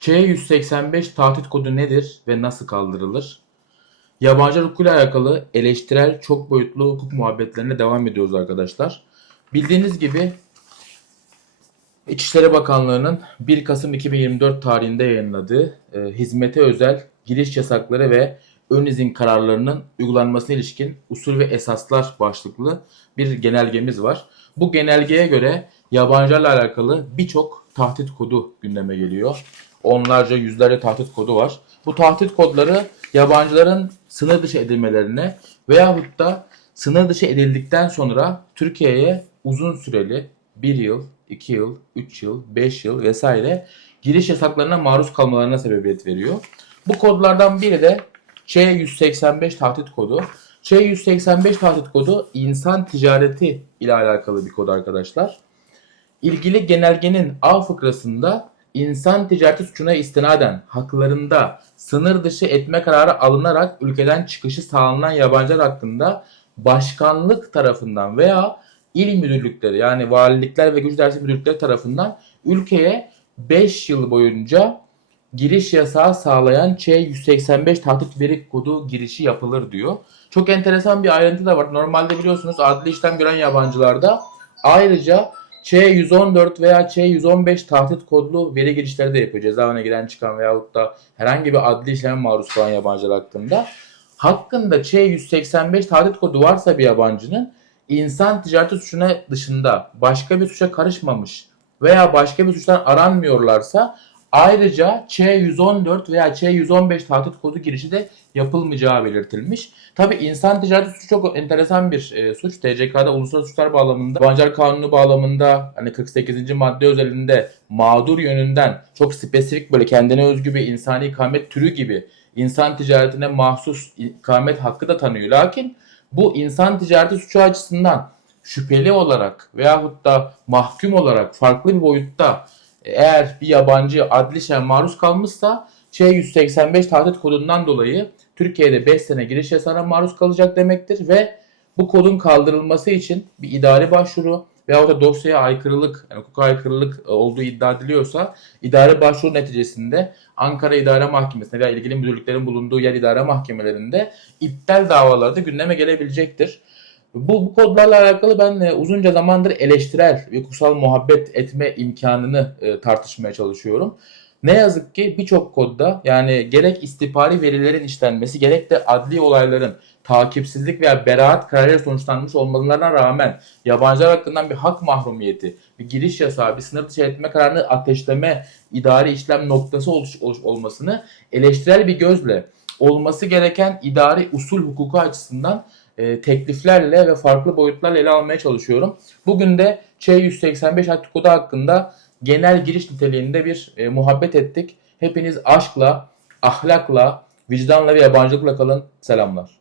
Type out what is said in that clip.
Ç185 taahhüt kodu nedir ve nasıl kaldırılır? Yabancı hukukuyla alakalı eleştirel çok boyutlu hukuk muhabbetlerine devam ediyoruz arkadaşlar. Bildiğiniz gibi İçişleri Bakanlığı'nın 1 Kasım 2024 tarihinde yayınladığı e, hizmete özel giriş yasakları ve ön izin kararlarının uygulanmasına ilişkin usul ve esaslar başlıklı bir genelgemiz var. Bu genelgeye göre yabancılarla alakalı birçok tahdit kodu gündeme geliyor. Onlarca yüzlerce tahdit kodu var. Bu tahdit kodları yabancıların sınır dışı edilmelerine veyahut da sınır dışı edildikten sonra Türkiye'ye uzun süreli 1 yıl, 2 yıl, 3 yıl, 5 yıl vesaire giriş yasaklarına maruz kalmalarına sebebiyet veriyor. Bu kodlardan biri de Ç185 tahdit kodu. Ç185 tahdit kodu insan ticareti ile alakalı bir kod arkadaşlar. İlgili genelgenin A fıkrasında insan ticareti suçuna istinaden haklarında sınır dışı etme kararı alınarak ülkeden çıkışı sağlanan yabancılar hakkında başkanlık tarafından veya il müdürlükleri yani valilikler ve güç dersi müdürlükleri tarafından ülkeye 5 yıl boyunca giriş yasağı sağlayan Ç185 tahdit veri kodu girişi yapılır diyor. Çok enteresan bir ayrıntı da var. Normalde biliyorsunuz adli işlem gören yabancılarda ayrıca Ç114 veya Ç115 tahdit kodlu veri girişleri de yapıyor. Cezaevine giren çıkan veyahut da herhangi bir adli işleme maruz kalan yabancılar hakkında. Hakkında Ç185 tahdit kodu varsa bir yabancının insan ticareti suçuna dışında başka bir suça karışmamış veya başka bir suçtan aranmıyorlarsa ayrıca Ç114 veya Ç115 tahdit kodu girişi de yapılmayacağı belirtilmiş. Tabi insan ticareti suçu çok enteresan bir e, suç. TCK'da uluslararası suçlar bağlamında, Yabancılar Kanunu bağlamında hani 48. madde özelinde mağdur yönünden çok spesifik böyle kendine özgü bir insani ikamet türü gibi insan ticaretine mahsus ikamet hakkı da tanıyor. Lakin bu insan ticareti suçu açısından şüpheli olarak veyahut da mahkum olarak farklı bir boyutta eğer bir yabancı adli işlem maruz kalmışsa Ç185 tahdit kodundan dolayı Türkiye'de 5 sene giriş yasağına maruz kalacak demektir ve bu kodun kaldırılması için bir idari başvuru veyahut da dosyaya aykırılık, yani hukuka aykırılık olduğu iddia ediliyorsa idari başvuru neticesinde Ankara İdare Mahkemesi'ne veya ilgili müdürlüklerin bulunduğu yer idare mahkemelerinde iptal davaları da gündeme gelebilecektir. Bu, bu kodlarla alakalı ben e, uzunca zamandır eleştirel ve hukuksal muhabbet etme imkanını e, tartışmaya çalışıyorum. Ne yazık ki birçok kodda yani gerek istihbari verilerin işlenmesi gerek de adli olayların takipsizlik veya beraat kararıyla sonuçlanmış olmalarına rağmen yabancılar hakkından bir hak mahrumiyeti, bir giriş yasağı, bir sınır dışı etme kararını ateşleme idari işlem noktası oluş, oluş, olmasını eleştirel bir gözle olması gereken idari usul hukuku açısından e, tekliflerle ve farklı boyutlarla ele almaya çalışıyorum. Bugün de Ç185 Hak Kodu hakkında genel giriş niteliğinde bir e, muhabbet ettik. Hepiniz aşkla, ahlakla, vicdanla ve yabancılıkla kalın. Selamlar.